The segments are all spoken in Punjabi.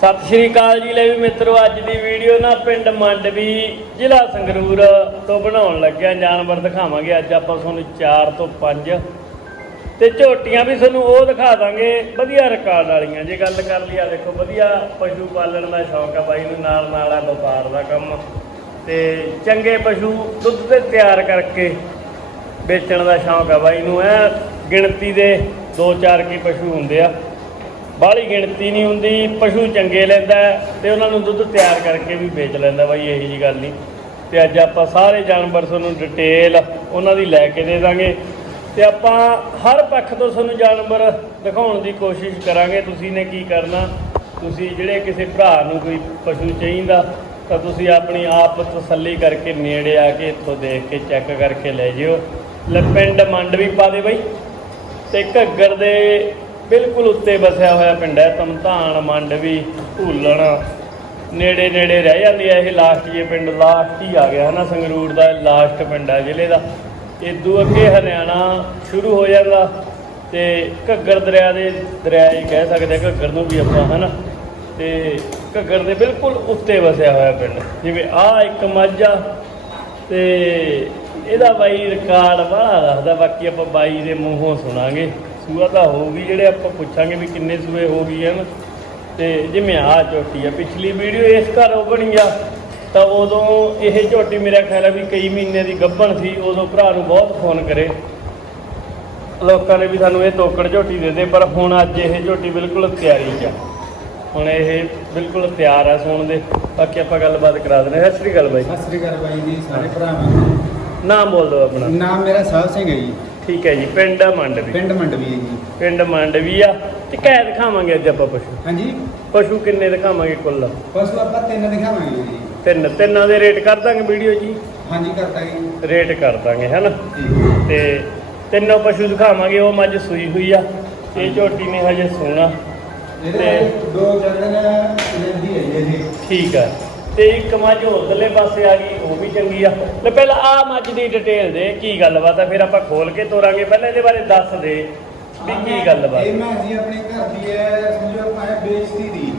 ਸਤਿ ਸ਼੍ਰੀ ਅਕਾਲ ਜੀ ਲੈ ਵੀ ਮਿੱਤਰੋ, ਅੱਜ ਦੀ ਵੀਡੀਓ ਨਾ ਪਿੰਡ ਮੰਡਵੀ, ਜ਼ਿਲ੍ਹਾ ਸੰਗਰੂਰ ਤੋਂ ਬਣਾਉਣ ਲੱਗਿਆ ਜਾਨਵਰ ਦਿਖਾਵਾਂਗੇ, ਅੱਜ ਆਪਾਂ ਤੁਹਾਨੂੰ 4 ਤੋਂ 5 ਤੇ ਝੋਟੀਆਂ ਵੀ ਤੁਹਾਨੂੰ ਉਹ ਦਿਖਾ ਦਾਂਗੇ, ਵਧੀਆ ਰਿਕਾਰਡ ਵਾਲੀਆਂ। ਜੇ ਗੱਲ ਕਰ ਲਈ ਆ, ਦੇਖੋ, ਵਧੀਆ ਪਸ਼ੂ ਪਾਲਣ ਦਾ ਸ਼ੌਂਕ ਆ ਬਾਈ ਨੂੰ ਨਾਲ ਨਾਲ ਆ ਵਪਾਰ ਦਾ ਕੰਮ। ਤੇ ਚੰਗੇ ਪਸ਼ੂ ਦੁੱਧ ਤੇ ਤਿਆਰ ਕਰਕੇ ਵੇਚਣ ਦਾ ਸ਼ੌਂਕ ਆ ਬਾਈ ਨੂੰ। ਐ ਗਿਣਤੀ ਦੇ 2-4 ਕੀ ਪਸ਼ੂ ਹੁੰਦੇ ਆ। ਬਾਹਲੀ ਗਿਣਤੀ ਨਹੀਂ ਹੁੰਦੀ, ਪਸ਼ੂ ਚੰਗੇ ਲੈਂਦਾ ਹੈ ਤੇ ਉਹਨਾਂ ਨੂੰ ਦੁੱਧ ਤਿਆਰ ਕਰਕੇ ਵੀ ਵੇਚ ਲੈਂਦਾ ਬਾਈ, ਇਹੀ ਜੀ ਗੱਲ ਨਹੀਂ। ਤੇ ਅੱਜ ਆਪਾਂ ਸਾਰੇ ਜਾਨਵਰ ਤੁਹਾਨੂੰ ਡਿਟੇਲ ਉਹਨਾਂ ਦੀ ਲੈ ਕੇ ਦੇ ਦਾਂਗੇ। ਤੇ ਆਪਾਂ ਹਰ ਪੱਖ ਤੋਂ ਤੁਹਾਨੂੰ ਜਾਨਵਰ ਦਿਖਾਉਣ ਦੀ ਕੋਸ਼ਿਸ਼ ਕਰਾਂਗੇ, ਤੁਸੀਂ ਨੇ ਕੀ ਕਰਨਾ? ਤੁਸੀਂ ਜਿਹੜੇ ਕਿਸੇ ਭਰਾ ਨੂੰ ਕੋਈ ਪਸ਼ੂ ਚਾਹੀਦਾ, ਤਾਂ ਤੁਸੀਂ ਆਪਣੀ ਆਪ ਤਸੱਲੀ ਕਰਕੇ ਨੇੜੇ ਆ ਕੇ ਇੱਥੋਂ ਦੇਖ ਕੇ ਚੈੱਕ ਕਰਕੇ ਲੈ ਜਿਓ। ਲੈ ਪਿੰਡ ਮੰਡ ਵੀ ਪਾ ਦੇ ਬਾਈ। ਤੇ ਘੱਗਰ ਦੇ ਬਿਲਕੁਲ ਉੱਤੇ ਵਸਿਆ ਹੋਇਆ ਪਿੰਡ ਹੈ ਤਮਧਾਨ ਮੰਡਵੀ ਭੂਲਣ। ਨੇੜੇ ਨੇੜੇ ਰਹਿ ਜਾਂਦੀ ਹੈ ਇਹ ਲਾਸਟ ਜੇ ਪਿੰਡ ਲਾਸਟ ਹੀ ਆ ਗਿਆ ਹਨਾ, ਸੰਗਰੂਰ ਦਾ ਲਾਸਟ ਪਿੰਡ ਹੈ ਜ਼ਿਲ੍ਹੇ ਦਾ। ਇਦੋਂ ਅੱਗੇ ਹਰਿਆਣਾ ਸ਼ੁਰੂ ਹੋ ਜਾਂਦਾ ਤੇ ਘੱਗਰ ਦਰਿਆ ਦੇ ਦਰਿਆ ਹੀ ਕਹਿ ਸਕਦੇ ਘੱਗਰ ਨੂੰ ਵੀ ਆਪਾਂ ਹਨਾ। ਤੇ ਘੱਗਰ ਦੇ ਬਿਲਕੁਲ ਉੱਤੇ ਵਸਿਆ ਹੋਇਆ ਪਿੰਡ। ਜਿਵੇਂ ਆ ਇੱਕ ਮੱਝ ਆ ਤੇ ਇਹਦਾ ਬਾਈ ਰਿਕਾਰਡ ਬੜਾ ਦੱਸਦਾ, ਬਾਕੀ ਆਪਾਂ ਬਾਈ ਦੇ ਮੂੰਹੋਂ ਸੁਣਾਂਗੇ। ਸੂਆ ਤਾਂ ਹੋਊਗੀ ਜਿਹੜੇ ਆਪਾਂ ਪੁੱਛਾਂਗੇ ਵੀ ਕਿੰਨੇ ਸੂਏ ਹੋ ਗਈ ਹਨ ਤੇ ਜਿਵੇਂ ਆ ਝੋਟੀ ਆ ਪਿਛਲੀ ਵੀਡੀਓ ਇਸ ਘਰੋਂ ਬਣੀ ਆ ਤਾਂ ਉਦੋਂ ਇਹ ਝੋਟੀ ਮੇਰਾ ਖਿਆਲ ਹੈ ਵੀ ਕਈ ਮਹੀਨੇ ਦੀ ਗੱਭਣ ਸੀ ਉਦੋਂ ਭਰਾ ਨੂੰ ਬਹੁਤ ਫੋਨ ਕਰੇ। ਲੋਕਾਂ ਨੇ ਵੀ ਸਾਨੂੰ ਇਹ ਤੋਕੜ ਝੋਟੀ ਦੇ ਦੇ ਪਰ ਹੁਣ ਅੱਜ ਇਹ ਝੋਟੀ ਬਿਲਕੁਲ ਤਿਆਰੀ 'ਚ ਆ। ਹੁਣ ਇਹ ਬਿਲਕੁਲ ਤਿਆਰ ਆ ਸੌਣ ਦੇ। ਬਾਕੀ ਆਪਾਂ ਗੱਲਬਾਤ ਕਰਾ ਦਿੰਦੇ ਹਾਂ। ਸਤਿ ਸ੍ਰੀ ਅਕਾਲ ਬਾਈ। ਸਤਿ ਸ੍ਰੀ ਅਕਾਲ ਬਾਈ ਜੀ ਸਾਰੇ ਭਰਾਵਾਂ ਨੂੰ। ਨਾਮ ਬੋਲ ਦਿਓ ਆਪਣਾ। ਨਾਮ ਮੇਰਾ ਸਾਹਿਬ ਸਿੰਘ ਹੈ ਜੀ। ਠੀਕ ਹੈ ਜੀ ਪਿੰਡ ਮੰਡਵੀ। ਪਿੰਡ ਮੰਡਵੀ ਹੈ ਜੀ। ਪਿੰਡ ਮੰਡਵੀ ਆ ਤੇ ਕਹਿ ਦਿਖਾਵਾਂਗੇ ਅੱਜ ਆਪਾਂ ਪਸ਼ੂ। ਹਾਂਜੀ। ਪਸ਼ੂ ਕਿੰਨੇ ਦਿਖਾਵਾਂਗੇ ਕੁੱਲ? ਪਸ਼ੂ ਆਪਾਂ ਤਿੰਨ ਦਿਖਾਵਾਂਗੇ ਜੀ। ਤਿੰਨ ਤਿੰਨਾਂ ਦੇ ਰੇਟ ਕਰ ਦਾਂਗੇ ਵੀਡੀਓ ਜੀ। ਹਾਂਜੀ ਕਰਤਾ ਜੀ। ਰੇਟ ਕਰ ਦਾਂਗੇ ਹੈਨਾ? ਠੀਕ ਤੇ ਤਿੰਨੋਂ ਪਸ਼ੂ ਦਿਖਾਵਾਂਗੇ ਉਹ ਮੱਝ ਸੂਈ ਹੋਈ ਆ ਇਹ ਝੋਟੀ ਨੇ ਹਜੇ ਸੋਣਾ। ਇਹਦੇ ਤੇ- ਦੋ ਜਣਨ ਲੈਂਦੀ ਹੈ ਜੀ ਇਹ ਠੀਕ ਆ। ਤੇ ਇੱਕ ਮੱਝ ਉਧਰਲੇ ਪਾਸੇ ਆ ਗਈ ਉਹ ਵੀ ਚੰਗੀ ਆ। ਤੇ ਪਹਿਲਾਂ ਆ ਮੱਝ ਦੀ ਡਿਟੇਲ ਦੇ ਕੀ ਗੱਲਬਾਤ ਆ? ਫਿਰ ਆਪਾਂ ਖੋਲ ਕੇ ਤੋਰਾਂਗੇ। ਪਹਿਲਾਂ ਇਹਦੇ ਬਾਰੇ ਦੱਸ ਦੇ ਵੀ ਕੀ ਗੱਲਬਾਤ ਇਹ ਮੈਂ ਜੀ ਆਪਣੇ ਘਰ ਦੀ ਹੈ ਸਮਝੋ ਆਪਾਂ ਇਹ ਵੇਚਤੀ ਦੀ।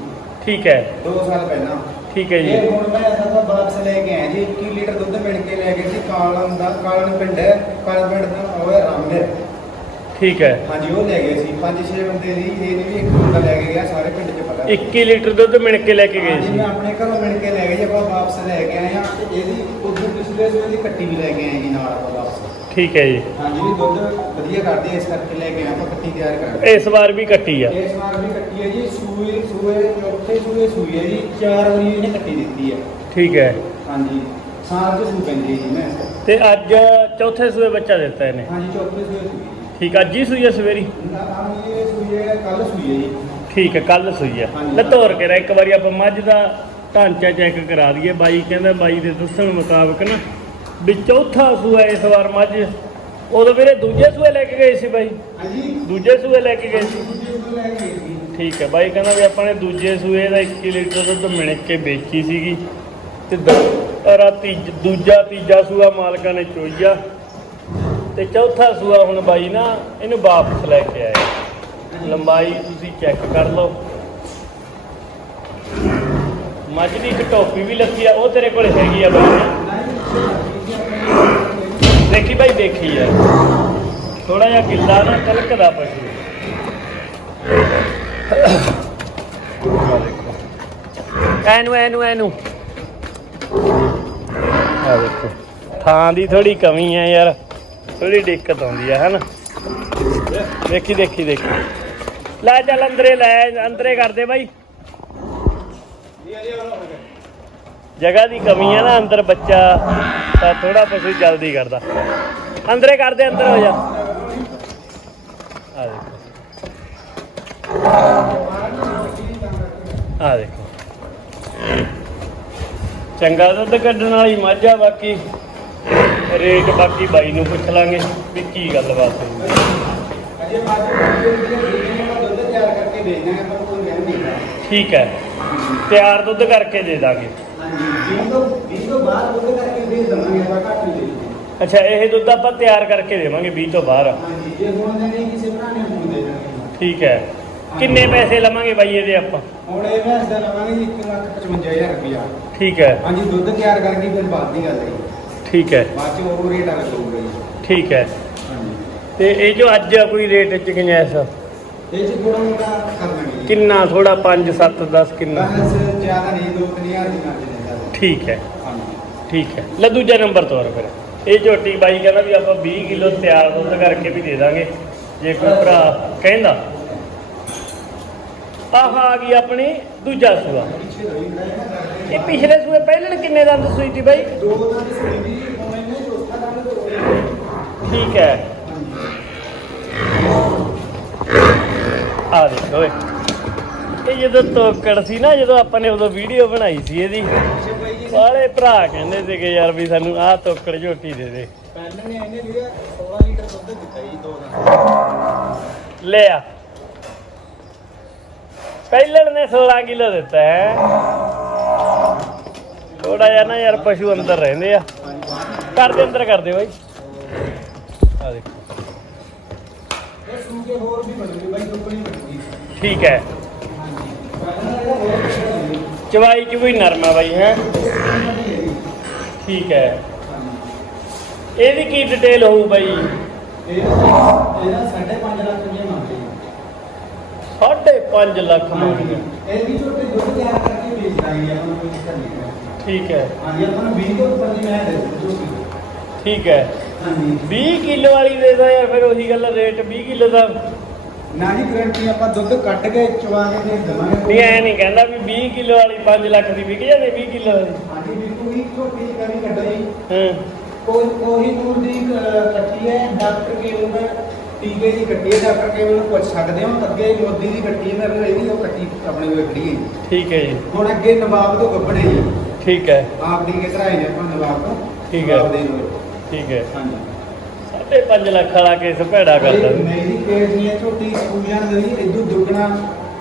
ਠੀਕ ਹੈ। 2 ਸਾਲ ਪਹਿਲਾਂ। ਠੀਕ ਹੈ ਜੀ। ਇਹ ਹੁਣ ਮੈਂ ਸਾਡਾ ਵਾਪਸ ਲੈ ਕੇ ਆਇਆ ਜੀ 21 ਲੀਟਰ ਦੁੱਧ ਮਿਣ ਕੇ ਲੈ ਗਏ ਸੀ ਕਾਲਨ ਦਾ ਕਾਲਨ ਪਿੰਡ ਹੈ ਕਾਲਨ ਪਿੰਡ ਦਾ ਉਹ ਹੈ ਰਾਮਨਗਰ ਠੀਕ ਹੈ। ਹਾਂਜੀ ਉਹ ਲੈ ਗਏ ਸੀ। ਪੰਜ ਛੇ ਬੰਦੇ ਸੀ ਇਹ ਨਹੀਂ ਵੀ ਇੱਕ ਬੰਦਾ ਲੈ ਕੇ ਗਿਆ ਸਾਰੇ ਪਿੰਡ 'ਚ ਪਤਾ 21 ਲੀਟਰ ਦੁੱਧ ਮਿਣ ਕੇ ਲੈ ਕੇ ਗਏ ਹਾਂਜੀ, ਸੀ। ਮੈਂ ਆਪਣੇ ਘਰੋਂ ਮਿਲ ਕੇ ਲੈ ਗਏ ਜੀ ਆਪਾਂ ਵਾਪਸ ਲੈ ਕੇ ਆਏ ਆ ਇਹਦੀ ਉਦੋਂ ਪਿਛਲੇ ਸਵੇਰ ਦੀ ਕੱਟੀ ਵੀ ਲੈ ਕੇ ਆਏ ਜੀ ਨਾਲ ਆਪਾਂ ਵਾਪਸ। ਠੀਕ ਹੈ ਜੀ। ਹਾਂਜੀ ਵੀ ਦੁੱਧ ਵਧੀਆ ਕਰਦੇ ਆ, ਇਸ ਕਰਕੇ ਲੈ ਕੇ ਆਏ ਆਪਾਂ ਕੱਟੀ ਤਿਆਰ ਕਰਾਂਗੇ। ਇਸ ਵਾਰ ਵੀ ਕੱਟੀ ਆ। ਇਸ ਵਾਰ ਵੀ ਕੱਟੀ ਹੈ ਜੀ ਸੂਏ ਸੂਏ ਚੌਥੇ ਸੂਏ ਸੂਈ ਹੈ ਜੀ ਚਾਰ ਵਾਰੀ ਇਹਨੇ ਕੱਟੀ ਦਿੱਤੀ ਹੈ। ਠੀਕ ਹੈ। ਹਾਂਜੀ ਸਾਲ ਚ ਸੂ ਪੈਂਦੀ ਹੈ ਜੀ ਮੈਂ। ਤੇ ਅੱਜ ਚੌਥੇ ਸੂਏ ਬੱਚਾ ਦਿੱਤਾ ਇਹਨੇ। ਹਾਂਜੀ ਚੌਥੇ ਸੂਏ ਸੂਈ। ਠੀਕ ਆ, ਅੱਜ ਹੀ ਸੂਈ ਸਵੇਰੀ? ਇਹ ਹੈ ਕੱਲ ਸੂਈ ਹੈ ਜੀ ਠੀਕ ਹੈ ਕੱਲ ਸੂਈ ਹਾਂਜੀ। ਲੈ ਤੋਰ ਕੇ ਨਾ ਇੱਕ ਵਾਰੀ ਆਪਾਂ ਮੱਝ ਦਾ ਢਾਂਚਾ ਚੈੱਕ ਕਰਾ ਦਈਏ। ਬਾਈ ਕਹਿੰਦਾ ਬਾਈ ਦੇ ਦੱਸਣ ਮੁਤਾਬਕ ਨਾ ਵੀ ਚੌਥਾ ਸੂਆ ਇਸ ਵਾਰ ਮੱਝ। ਉਦੋਂ ਵੀਰੇ ਦੂਜੇ ਸੂਏ ਲੈ ਕੇ ਗਏ ਸੀ ਬਾਈ? ਹਾਂਜੀ। ਦੂਜੇ ਸੂਏ ਲੈ ਕੇ ਗਏ ਸੀ? ਦੂਜੇ ਸੂਏ ਲੈ ਕੇ ਗਏ ਸੀ। ਠੀਕ ਹੈ ਬਾਈ ਕਹਿੰਦਾ ਵੀ ਆਪਾਂ ਨੇ ਦੂਜੇ ਸੂਏ ਦਾ 21 ਲੀਟਰ ਦੁੱਧ ਮਿਣ ਕੇ ਵੇਚੀ ਸੀਗੀ। ਤੇ ਰਾਤੀ ਦੂਜਾ ਤੀਜਾ ਸੂਆ ਮਾਲਕਾਂ ਨੇ ਚੋਈਆ। ਤੇ ਚੌਥਾ ਸੂਆ ਹੁਣ ਬਾਈ ਨਾ, ਇਹਨੂੰ ਵਾਪਸ ਲੈ ਕੇ ਆਇਆ। ਲੰਬਾਈ ਤੁਸੀਂ ਚੈੱਕ ਕਰ ਲਓ। ਮੱਝ ਦੀ ਇੱਕ ਟੋਪੀ ਵੀ ਲੱਗੀ ਆ, ਉਹ ਤੇਰੇ ਕੋਲ ਹੈਗੀ ਆ ਬਾਈ। ਦੇਖੀ ਬਾਈ, ਦੇਖੀ ਆ। ਥੋੜਾ ਜਿਹਾ ਗਿੱਲਾ ਨਾ ਤਲਕਦਾ ਪਸ਼ੂ। ਐਨੂੰ ਐਨੂੰ ਐਨੂੰ। ਆ ਦੇਖੋ, ਥਾਂ ਦੀ ਥੋੜੀ ਕਮੀ ਹੈ ਯਾਰ। ਥੋੜੀ ਦਿੱਕਤ ਆਉਂਦੀ ਹੈ ਹਨਾ? ਦੇਖੀ ਦੇਖੀ ਦੇਖੀ। ਲੈ ਚੱਲ ਅੰਦਰੇ, ਲੈ, ਅੰਦਰੇ ਕਰਦੇ ਬਾਈ। ਜਗ੍ਹਾ ਦੀ ਕਮੀ ਹੈ ਨਾ ਅੰਦਰ ਬੱਚਾ, ਤਾਂ ਥੋੜਾ ਪਸ਼ੂ ਜਲਦੀ ਕਰਦਾ। ਅੰਦਰੇ ਕਰਦੇ, ਅੰਦਰ ਹੋ ਜਾ। ਆ ਦੇਖੋ। ਆ ਦੇਖੋ। ਚੰਗਾ ਦੁੱਧ ਕੱਢਣ ਵਾਲੀ ਮੱਝ ਆ ਬਾਕੀ। ਰੇਟ ਬਾਕੀ ਬਾਈ ਨੂੰ ਪੁੱਛ ਲਾਂਗੇ ਵੀ ਕੀ ਗੱਲਬਾਤ ਹੋਈ ਅਜੇ ਬਾਅਦ ਵਿੱਚ ਦੁੱਧ ਤਿਆਰ ਕਰਕੇ ਦੇਣਾ ਹੈ ਪਰ ਕੋਈ ਰਹਿ ਨਹੀਂ ਠੀਕ ਹੈ। ਤਿਆਰ ਦੁੱਧ ਕਰਕੇ ਦੇ ਦਾਂਗੇ। ਹਾਂਜੀ 20 ਤੋਂ 20 ਤੋਂ ਬਾਅਦ ਦੁੱਧ ਕਰਕੇ ਦੇ ਦਵਾਂਗੇ ਆਪਾਂ ਘੱਟ ਨਹੀਂ ਦੇਣੀ ਅੱਛਾ ਇਹ ਦੁੱਧ ਆਪਾਂ ਤਿਆਰ ਕਰਕੇ ਦੇਵਾਂਗੇ 20 ਤੋਂ ਬਾਹਰ ਹਾਂਜੀ ਜੇ ਹੁਣ ਨਹੀਂ ਕਿਸੇ ਭਰਾ ਨੇ ਹੁਣ ਦੇ ਦੇਣਾ ਠੀਕ ਹੈ। ਕਿੰਨੇ ਪੈਸੇ ਲਵਾਂਗੇ ਬਾਈ ਇਹਦੇ ਆਪਾਂ? ਹੁਣ ਇਹ ਭੈਂਸ ਦਾ ਲਵਾਂਗੇ ਜੀ 155000 ਰੁਪਇਆ। ਠੀਕ ਹੈ। ਹਾਂਜੀ ਦੁੱਧ ਤਿਆਰ ਕਰਕੇ ਫਿਰ ਬਾਅਦ ਦੀ ਗੱਲ ਹੈ। ਠੀਕ ਹੈ। ਬਾਅਦ ਚ ਉਹ ਰੇਟ ਅਲੱਗ ਹੋਊਗਾ ਜੀ। ਠੀਕ ਹੈ। ਹਾਂਜੀ। ਤੇ ਇਹ ਜੋ ਅੱਜ ਕੋਈ ਰੇਟ ਚ ਗੁੰਜਾਇਸ਼ ਇਹ ਚ ਥੋੜਾ ਮੋਟਾ ਕਰ ਲਾਂਗੇ ਜੀ ਕਿੰਨਾ? ਥੋੜਾ 5 7 10 ਕਿੰਨਾ? ਬਸ ਜ਼ਿਆਦਾ ਨਹੀਂ ਦੋ ਤਿੰਨ ਹਜ਼ਾਰ ਦੀ ਠੀਕ ਹੈ। ਹਾਂਜੀ। ਠੀਕ ਹੈ। ਲੈ ਦੂਜਾ ਨੰਬਰ ਤੋਰ ਫਿਰ। ਇਹ ਝੋਟੀ ਬਾਈ ਕਹਿੰਦਾ ਵੀ ਆਪਾਂ 20 ਕਿਲੋ ਤਿਆਰ ਦੁੱਧ ਕਰਕੇ ਵੀ ਦੇ ਦਾਂਗੇ। ਜੇ ਕੋਈ ਭਰਾ ਕਹਿੰਦਾ। ਆਹ ਆ ਗਈ ਆਪਣੀ ਦੂਜਾ ਸੂਆ। ਪਿੱਛੇ ਰਹੀ ਮੈਂ ਇਹ ਪਿਛਲੇ ਸੂਏ ਪਹਿਲਾਂ ਕਿੰਨੇ ਦੰਦ ਸੂਈ ਸੀ ਬਾਈ? ਦੋ ਦਾ ਦੀ ਸੁਣੀ ਦੀ ਹੁਣ ਇਹਨੇ ਚੌਥਾ ਦੰਦ ਤੋੜਿਆ। ਠੀਕ ਹੈ। ਆ ਦੇਖੋ ਓਏ। ਇਹ ਜਦੋਂ ਤੋਕੜ ਸੀ ਨਾ ਜਦੋਂ ਆਪਾਂ ਨੇ ਉਦੋਂ ਵੀਡੀਓ ਬਣਾਈ ਸੀ ਇਹਦੀ। ਵਾਲੇ ਭਰਾ ਕਹਿੰਦੇ ਸੀਗੇ ਯਾਰ ਵੀ ਸਾਨੂੰ ਆਹ ਤੋਕੜ ਝੋਟੀ ਦੇ ਦੇ। ਪਹਿਲਾਂ ਨੇ ਇਹਨੇ ਵੀਰੇ 16 ਲੀਟਰ ਦੁੱਧ ਦਿੱਤਾ ਜੀ ਦੋ ਦਾ ਲੈ ਆ ਪਹਿਲਣ ਨੇ 16 ਕਿਲੋ ਦਿੱਤਾ ਹੈ। ਥੋੜਾ ਜਿਹਾ ਨਾ ਯਾਰ ਪਸ਼ੂ ਅੰਦਰ ਰਹਿੰਦੇ ਆ। ਘਰ ਦੇ ਅੰਦਰ ਕਰਦੇ ਬਾਈ। ਆ ਦੇਖੋ। ਇਹ ਸੂ ਹੋਰ ਵੀ ਬਣੂਗੀ ਬਾਈ ਦੁੱਧ ਨਹੀਂ ਬਣੂਗੀ ਠੀਕ ਹੈ। ਚਵਾਈ ਚ ਵੀ ਨਰਮ ਆ ਬਾਈ, ਹੈ? ਠੀਕ ਹੈ। ਇਹਦੀ ਕੀ ਡਿਟੇਲ ਹੋਊ ਬਾਈ? ਇਹ ਇਹਦਾ 5.5 ਲੱਖ ਰੁਪਏ ਮੰਗਦੇ ਜੀ 5.5 ਲੱਖ ਮੰਗਦੇ ਇਹ ਵੀ ਛੋਟੇ ਦੁੱਧ ਤਿਆਰ ਕਰਕੇ ਵੇਚਦਾ ਜੀ ਆਪਾਂ ਨੂੰ ਠੀਕ ਹੈ। ਹਾਂਜੀ ਆਪਾਂ ਨੂੰ 20 ਤੋਂ ਉੱਪਰ ਦੀ ਮੈਂ ਦੇ ਦੂੰਗੀ ਠੀਕ ਹੈ। ਹਾਂਜੀ। 20 ਕਿਲੋ ਵਾਲੀ ਦੇ ਦੋ ਯਾਰ ਫਿਰ ਉਹੀ ਗੱਲ ਰੇਟ 20 ਕਿਲੋ ਦਾ। ਨਾ ਜੀ ਗਰੰਟੀ ਆਪਾਂ ਦੁੱਧ ਕੱਢ ਕੇ ਚਵਾ ਕੇ ਦੇ ਦੇਵਾਂਗੇ। ਨਹੀਂ ਐ ਨਹੀਂ ਕਹਿੰਦਾ ਵੀ 20 ਕਿਲੋ ਵਾਲੀ 5 ਲੱਖ ਦੀ ਵਿਕ ਜਾਂਦੀ 20 ਕਿਲੋ ਵਾਲੀ। ਹਾਂਜੀ ਬਿਲਕੁਲ ਹੀ ਛੋਟੀ ਜਿਹੀ ਕਰੀ ਕੱਢੋ ਜੀ। ਹਾਂ। ਕੋਈ ਕੋਈ ਦੂਰ ਦੀ ਕ- ਕੱਟੀ ਹੈ ਡਾਕਟਰ ਕੇਵਲ ਦਾ ਟੀਕੇ ਦੀ ਕੱਟੀ ਹੈ ਡਾਕਟਰ ਕੇਵਲ ਨੂੰ ਪੁੱਛ ਸਕਦੇ ਹੋ ਅੱਗੇ ਮੋਦੀ ਦੀ ਕੱਟੀ ਹੈ ਮੇਰੇ ਕੋਲ ਇਹਦੀ ਉਹ ਕੱਟੀ ਆਪਣੇ ਕੋਲ ਖੜੀ ਹੈ। ਠੀਕ ਹੈ ਜੀ। ਹੁਣ ਅੱਗੇ ਨਵਾਬ ਤੋਂ ਗੱਬੜੇ ਜੀ। ਠੀਕ ਹੈ। ਆਪ ਦੀ ਕੇ ਧਰਾਈ ਨੇ ਆਪਾਂ ਨਵਾਬ ਤੋਂ। ਠੀਕ ਹੈ। ਦੇ ਠੀਕ ਹੈ। ਹਾਂਜੀ। 5.5 ਲੱਖ ਵਾਲਾ ਕੇਸ ਭੈੜਾ ਕਰਦਾ ਮੇਰੀ ਕੇਸ ਦੀ ਹੈ ਝੋਟੀ ਦੇ ਲਈ ਇਦੋਂ ਦੁੱਗਣਾ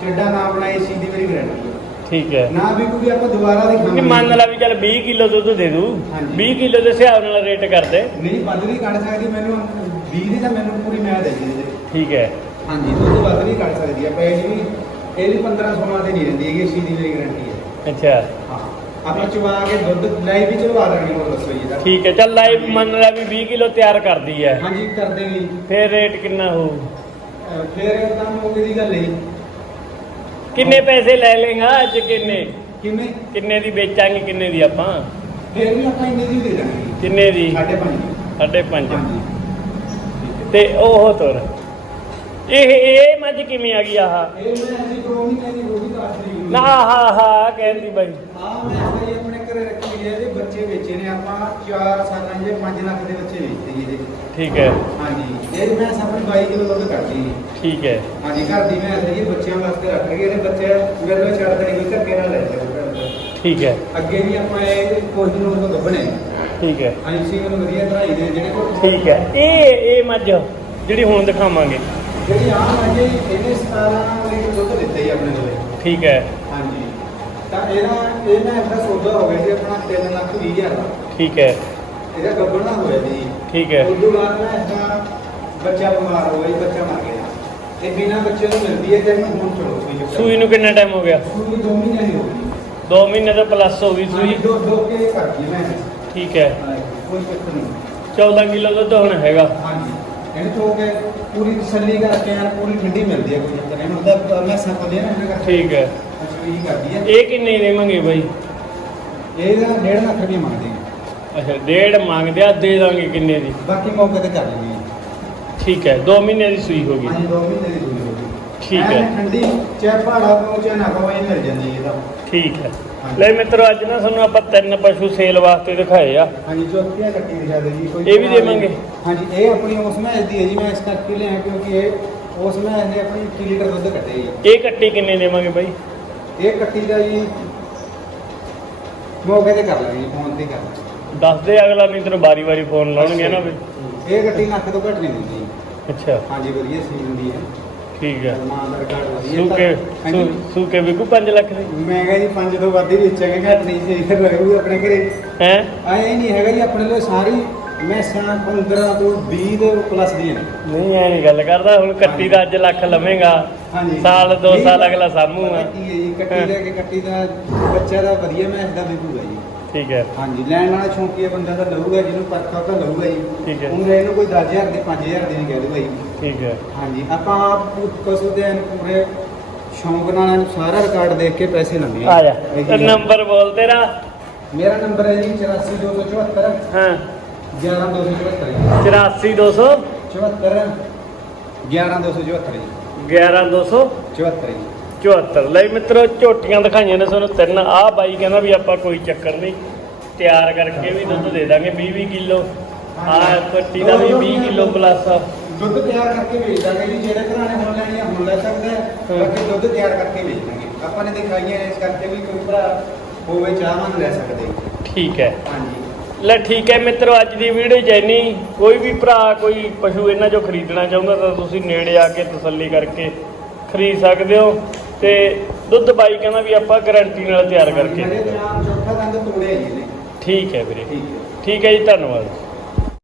ਚੱਡਾ ਨਾ ਬਣਾਏ ਸੀ ਦੀ ਮੇਰੀ ਗਰੰਟੀ ਹੈ। ਠੀਕ ਹੈ। ਨਾ ਵੀ ਕੋਈ ਆਪਾਂ ਦੁਬਾਰਾ ਕਿ ਦਿਖਾਵਾਂਗੇ ਮੰਨ ਲਾ ਵੀ ਚੱਲ 20 ਕਿਲੋ ਦੁੱਧ ਦੇ ਦੂ ਹਾਂਜੀ। 20 ਕਿਲੋ ਦੇ ਹਿਸਾਬ ਨਾਲ ਰੇਟ ਕਰਦੇ। ਨਹੀਂ ਵੱਧ ਵੀ ਕੱਢ ਸਕਦੀ ਮੈਨੂੰ 20 ਦੀ ਤਾਂ ਮੈਨੂੰ ਪੂਰੀ ਮੈਂ ਦੇ ਦੇ ਠੀਕ ਹੈ। ਹਾਂਜੀ ਦੁੱਧ ਵੱਧ ਵੀ ਕੱਢ ਸਕਦੀ ਹੈ ਪੈ ਜੀ ਇਹ ਵੀ 15 16 ਤੇ ਨਹੀਂ ਰਹਿੰਦੀ ਹੈਗੀ ਸੀ ਦੀ ਮੇਰੀ ਗਰੰਟੀ ਹੈ। ਅੱਛਾ। ਹਾਂ ਆਪਾਂ ਚਵਾ ਕੇ ਦੁੱਧ ਲਾਈ ਵੀ ਚਲਵਾ ਦੇਣੀ ਹੋਰ ਦੱਸੋ ਜੀ ਦਾ ਠੀਕ ਹੈ ਚੱਲ ਲਾਈਵ ਮੰਨ ਲਾ ਵੀ 20 ਕਿਲੋ ਤਿਆਰ ਕਰਦੀ ਹੈ। ਹਾਂਜੀ ਕਰ ਦੇਗੀ ਫਿਰ ਰੇਟ ਕਿੰਨਾ ਹੋਊ? ਅਹ ਫਿਰ ਤਾਂ ਮੌਕੇ ਦੀ ਗੱਲ ਹੈ ਜੀ। ਕਿੰਨੇ ਪੈਸੇ ਲੈ ਲੇਗਾ ਅੱਜ ਕਿੰਨੇ? ਕਿਵੇਂ ਕਿੰਨੇ ਦੀ ਵੇਚਾਂਗੇ ਕਿੰਨੇ ਦੀ ਆਪਾਂ? ਫਿਰ ਵੀ ਆਪਾਂ ਇੰਨੀ ਦੀ ਦੇ ਦਾਂਗੇ ਜੀ। ਕਿੰਨੇ ਦੀ? ਸਾਢੇ ਪੰਜ। ਸਾਢੇ ਪੰਜ। ਹਾਂਜੀ। ਤੇ ਉਹ ਤੁਰ। ਇਹ ਇਹ ਮੱਝ ਕਿਵੇਂ ਆ ਗਈ ਆਹ? ਇਹ ਮੈਂ ਅਸੀਂ ਦੋ ਮਹੀਨੇ ਦੀ ਰੋਟੀ ਕਾਟ ਲਈ ਨਾ। ਆਹ ਹਾ ਕਹਿੰਦੀ ਬਾਈ। ਹਾਂ ਮੈਂ ਅਸੀਂ ਆਪਣੇ ਘਰੇ ਰੱਖੀ ਹੋਈ ਹੈ ਇਹਦੇ ਬੱਚੇ ਵੇਚੇ ਨੇ ਆਪਾਂ 4 ਸਾਲਾਂ ਦੇ 5 ਲੱਖ ਦੇ ਬੱਚੇ ਵੇਚਦੇ ਜੀ। ਇਹਦੇ ਠੀਕ ਹੈ। ਹਾਂਜੀ ਇਹ ਮੈਂ ਆਪਣੀ 22 ਕਿਲੋ ਦੁੱਧ ਕੱਢਦੀ ਜੀ। ਠੀਕ ਹੈ। ਹਾਂਜੀ ਘਰ ਦੀ ਮੈਂ ਅਸੀਂ ਬੱਚਿਆਂ ਵਾਸਤੇ ਰੱਖ ਰਹੀ ਇਹਦੇ ਬੱਚੇ ਮੇਰੇ ਨਾਲ ਛੱਡ ਦੇਣੀ ਕੋਈ ਧੱਕੇ ਨਾਲ ਲੈ ਜਾਓ ਠੀਕ ਹੈ। ਅੱਗੇ ਵੀ ਆਪਾਂ ਇਹ ਕੁਝ ਨੂੰ ਤੋਂ ਗੱਬਣੇ ਠੀਕ ਹੈ। ਹਾਂਜੀ ਸੀ ਮੈਨੂੰ ਵਧੀਆ ਧਰਾਈ ਦੇ ਜਿਹੜੇ ਕੋਲ ਠੀਕ ਹੈ। ਇਹ ਇਹ ਮੱਝ ਜਿਹੜੀ ਹੁਣ ਦਿਖਾਵਾਂਗੇ। ਜਿਹੜੀ ਆਮ ਜੀ ਇਹਨੇ 17 ਲੀਟਰ ਦੁੱਧ ਦਿੱਤੇ ਜੀ ਆਪਣੇ ਕੋਲੇ। ਠੀਕ ਹੈ। ਤਾਂ ਇਹਦਾ ਇਹ ਮੈਂ ਇਹਦਾ ਸੌਦਾ ਹੋ ਗਿਆ ਜੀ ਆਪਣਾ 3 ਲੱਖ 20 ਹਜ਼ਾਰ ਦਾ। ਠੀਕ ਹੈ। ਇਹਦਾ ਗੱਬਣਾ ਹੋਇਆ ਜੀ। ਠੀਕ ਹੈ। ਤੋਂ ਬਾਅਦ ਮੈਂ ਇਹਦਾ ਬੱਚਾ ਬਿਮਾਰ ਹੋ ਗਿਆ ਜੀ, ਬੱਚਾ ਮਰ ਗਿਆ। ਇਹ ਬਿਨਾਂ ਬੱਚੇ ਨੂੰ ਮਿਲਦੀ ਹੈ ਤੇ ਇਹਨੂੰ ਹੁਣ ਚਲੋ ਚੱਕਰ ਸੂਈ ਨੂੰ ਕਿੰਨਾ ਟਾਈਮ ਹੋ ਗਿਆ? ਸੂਈ ਦੋ ਮਹੀਨੇ ਦੀ ਹੋ ਗਈ। 2 ਮਹੀਨੇ ਤੋਂ ਪਲੱਸ ਹੋ ਗਈ ਸੂਈ। ਸੂਈ ਦੋ ਦੋ ਕੇ ਕਰਦੀ ਮੈਂ। ਠੀਕ ਹੈ। ਕੋਈ ਚੱਕਰ ਨਹੀਂ। 14 ਕਿਲੋ ਦੁੱਧ ਹੁਣ ਹੈਗਾ। ਹਾਂਜੀ। ਇਹਨੂੰ ਚੋ ਕੇ ਪੂਰੀ ਤਸੱਲੀ ਕਰਕੇ ਯਾਰ ਪੂਰੀ ਠੰਡੀ ਮਿਲਦੀ ਹੈ ਕੋਈ ਚੱਕਰ ਨਹੀਂ। ਹੁੰਦਾ ਮੈਂ ਸਭ ਦੇ ਨਾ ਇਹਨਾਂ ਕਰਕੇ। ਠੀਕ ਹੈ। ਸੂਈ ਕਰਦੀ ਹੈ। ਇਹ ਕਿੰਨੇ ਦੇਵਾਂਗੇ ਬਾਈ? ਇਹਦਾ 1.5 ਲੱਖ ਰੁਪਏ ਮੰਗਦੇ ਆ। ਅੱਛਾ ਡੇਢ ਮੰਗਦੇ ਆ ਦੇ ਦਾਂਗੇ ਕਿੰਨੇ ਦੀ? ਬਾਕੀ ਮੌਕੇ ਤੇ ਕਰ ਲੈਂਦੇ ਆ। ਠੀਕ ਹੈ 2 ਮਹੀਨੇ ਦੀ ਸੂਈ ਹੋ ਗਈ। ਹਾਂਜੀ ਦੋ ਮਹੀਨੇ ਦੀ ਸੂਈ ਹੋ ਗਈ। ਠੀਕ ਹੈ। ਐਨ ਠੰਡੀ ਚਾਹੇ ਪਹਾੜਾ ਤੋਂ ਚਾਹੇ ਨਗਵਾਈ ਮਿਲ ਜਾਂਦੀ ਹੈ ਇਹਦਾ ਠੀਕ ਹੈ। ਲੈ ਮਿੱਤਰੋ ਅੱਜ ਨਾ ਤੁਹਾਨੂੰ ਆਪਾਂ ਤਿੰਨ ਪਸ਼ੂ ਸੇਲ ਵਾਸਤੇ ਦਿਖਾਏ ਆ। ਹਾਂਜੀ ਚੌਥੀਆ ਕੱਟੀ ਦਿਖਾ ਦੇ ਜੀ ਕੋਈ ਇਹ ਵੀ ਦੇਵਾਂਗੇ? ਹਾਂਜੀ ਇਹ ਆਪਣੀ ਉਸ ਮੈਚ ਦੀ ਹੈ ਜੀ ਮੈਂ ਇਸ ਕਰਕੇ ਲਿਆ ਕਿਉਂਕਿ ਇਹ ਉਸ ਮੈਚ ਨੇ ਆਪਣੀ 1 ਲੀਟਰ ਦੁੱਧ ਕੱਢੇ ਜੀ। ਇਹ ਕੱਟੀ ਕਿੰਨੇ ਦੇਵਾਂਗੇ ਬਾਈ? ਇਹ ਕੱਟੀ ਦਾ ਜੀ ਮੌਕੇ ਤੇ ਕਰ ਲਾਂਗੇ ਜੀ ਫੋਨ ਤੇ ਕਰ ਲਾਂਗੇ। ਦੱਸ ਦੇ ਅਗਲਾ ਨਹੀਂ ਤੈਨੂੰ ਵਾਰੀ ਵਾਰੀ ਫੋਨ ਲਾਉਣਗੇ ਨਾ ਵੀ। ਇਹ ਗੱਡੀ ਲੱਖ ਤੋਂ ਘੱਟ ਨਹੀਂ ਦਿੰਦੀ ਅੱਛਾ। ਹਾਂਜੀ ਵਧੀਆ ਸੀ ਹੁੰਦੀ ਹੈ। ਠੀਕ ਹੈ। ਇਮਾਨਦਾਰ ਘੱਟ ਵਧੀਆ ਸੂਕੇ ਹਾਂਜੀ। ਸੂ- ਸੂਕੇ ਵਿਕੂ 5 ਲੱਖ ਦੇ? ਮੈਂ ਕਿਹਾ ਜੀ 5 ਤੋਂ ਵੱਧ ਹੀ ਵੇਚਾਂਗੇ ਘੱਟ ਨਹੀਂ ਸਹੀ ਫਿਰ ਰਹੂ ਆਪਣੇ ਘਰੇ। ਹੈ? ਆਏ ਨਹੀਂ ਹੈਗਾ ਜੀ ਆਪਣੇ ਲਈ ਸਾਰੀ ਮੈਸਾਂ 15 ਤੋਂ 20 ਦੇ ਪਲੱਸ ਦੀਆਂ ਨੇ। ਨਹੀਂ ਐ ਨਹੀਂ ਗੱਲ ਕਰਦਾ ਹੁਣ ਕੱਟੀ ਦਾ ਅੱਜ ਲੱਖ ਲਵੇਂਗਾ। ਹਾਂਜੀ। ਸਾਲ ਦੋ ਨਹੀਂ, ਸਾਲ ਅਗਲਾ ਸਾਂਭੂਗਾ। ਪਤਾ ਕੀ ਹੈ ਜੀ। ਕੱਟੀ ਲੈ ਕੇ ਕੱਟੀ ਦਾ ਬੱਚਾ ਦਾ ਵਧੀਆ ਮੈਚ ਦਾ ਵਿਕੂਗਾ ਜੀ। ਠੀਕ ਹੈ। ਹਾਂਜੀ ਲੈਣ ਵਾਲਾ ਸ਼ੌਂਕੀਆ ਬੰਦਾ ਤਾਂ ਲਊਗਾ ਜਿਹਨੂੰ ਪਰਖਾ ਤਾਂ ਲਊਗਾ ਜੀ। ਠੀਕ ਹੈ। ਹੁਣ ਇਹਨੂੰ ਕੋਈ 10000 ਦੇ 5000 ਦੇ ਨਹੀਂ ਕਹਿ ਦੂਗਾ ਜੀ। ਠੀਕ ਹੈ। ਹਾਂਜੀ ਆਪਾਂ ਆਪ ਪਸ਼ੂ ਦੇ ਐਨ ਪੂਰੇ ਸ਼ੌਂਕ ਨਾਲ ਸਾਰਾ ਰਿਕਾਰਡ ਦੇਖ ਕੇ ਪੈਸੇ ਲੰਗੇ ਆ। ਜਾ। ਨੰਬਰ ਬੋਲ ਤੇਰਾ। ਮੇਰਾ ਨੰਬਰ ਹੈ ਜੀ 84274 ਹਾਂ। 11274 84200 74 11274 ਜੀ। 11200 74 ਜੀ। 74 ਲੈ ਮਿੱਤਰੋ ਝੋਟੀਆਂ ਦਿਖਾਈਆਂ ਨੇ ਤੁਹਾਨੂੰ ਤਿੰਨ। ਆਹ ਬਾਈ ਕਹਿੰਦਾ ਵੀ ਆਪਾਂ ਕੋਈ ਚੱਕਰ ਨਹੀਂ। ਤਿਆਰ ਕਰਕੇ ਵੀ ਦੁੱਧ ਦੇ ਦਾਂਗੇ 20 20 ਕਿਲੋ। ਆਹ ਕੱਟੀ ਦਾ ਵੀ 20 ਕਿਲੋ ਪਲੱਸ ਦੁੱਧ ਤਿਆਰ ਕਰਕੇ ਵੇਚ ਦਾਂਗੇ ਜੀ। ਜਿਹੜੇ ਘਰਾਂ ਨੇ ਹੁਣ ਲੈਣੀ ਆ ਹੁਣ ਲੈ ਸਕਦਾ ਹਾਂ। ਬਾਕੀ ਦੁੱਧ ਤਿਆਰ ਕਰਕੇ ਵੇਚ ਦਾਂਗੇ। ਆਪਾਂ ਨੇ ਦਿਖਾਈਆਂ ਇਸ ਕਰਕੇ ਵੀ ਕੋਈ ਭਰਾ ਹੋਵੇ ਚਾਹਵਾਨ ਲੈ ਸਕਦੇ। ਠੀਕ ਹੈ। ਹਾਂਜੀ। ਲੈ ਠੀਕ ਹੈ ਮਿੱਤਰੋ ਅੱਜ ਦੀ ਵੀਡੀਓ ਇੰਨੀ ਕੋਈ ਵੀ ਭਰਾ ਕੋਈ ਪਸ਼ੂ ਇਹਨਾਂ ਚੋਂ ਖਰੀਦਣਾ ਚਾਹੁੰਦਾ ਤਾਂ ਤੁਸੀਂ ਨੇੜੇ ਆ ਕੇ ਤਸੱਲੀ ਕਰਕੇ ਖਰੀਦ ਸਕਦੇ ਹੋ ਤੇ ਦੁੱਧ ਬਾਈ ਕਹਿੰਦਾ ਵੀ ਆਪਾਂ ਗਾਰੰਟੀ ਨਾਲ ਤਿਆਰ ਕਰਕੇ ਠੀਕ ਹੈ ਵੀਰੇ। ਠੀਕ ਹੈ ਜੀ ਧੰਨਵਾਦ।